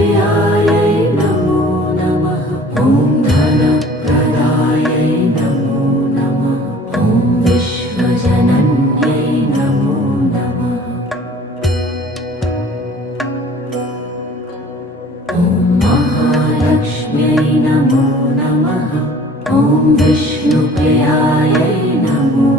प्रियायै नमो नमः। ॐ धनप्रदायै नमो नमः। ॐ विश्वजनन्यै नमो नमः। ॐ महालक्ष्म्यै नमो नमः। ॐ विष्णुप्रियायै नमो